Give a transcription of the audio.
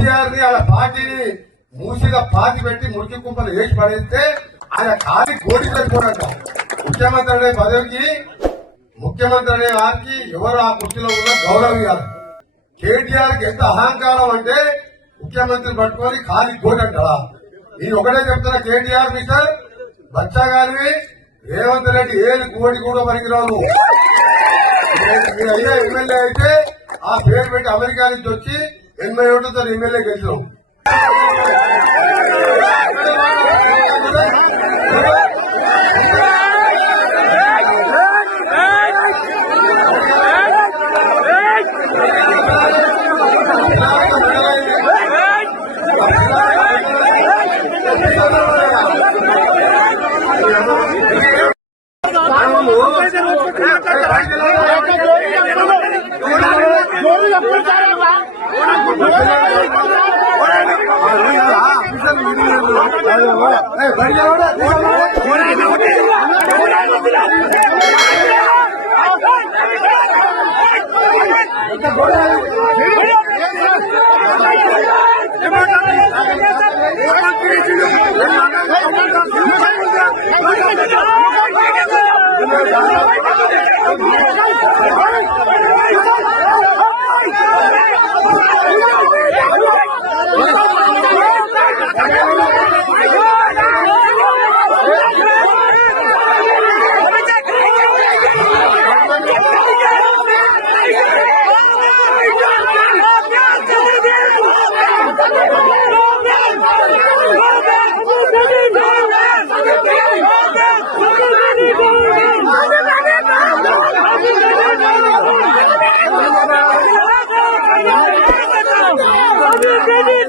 కేసీఆర్ని అలా పార్టీని మూసిగా పాతి పెట్టి మురికి కుంపలు వేసి పడేస్తే ఆయన ఖాళీ కోటి పెట్టుకోడంట ముఖ్యమంత్రి అనే పదవికి ముఖ్యమంత్రి అనే వారికి ఎవరు ఆ కుర్చీలో ఉన్న గౌరవం ఇవ్వాలి కేటీఆర్కి ఎంత అహంకారం అంటే ముఖ్యమంత్రి పట్టుకొని ఖాళీ కోటి అంటారా? నేను ఒకటే చెప్తున్నా కేటీఆర్ మిస్టర్ బచ్చా గారిని రేవంత్ రెడ్డి ఏది కోటి కూడా పనికిరావు మీరు అయ్యే ఎమ్మెల్యే అయితే ఆ పేరు పెట్టి అమెరికా నుంచి వచ్చి ఎనభై ఓట్లతో ఎమ్మెల్యే గెలిచినాం బయట Ready?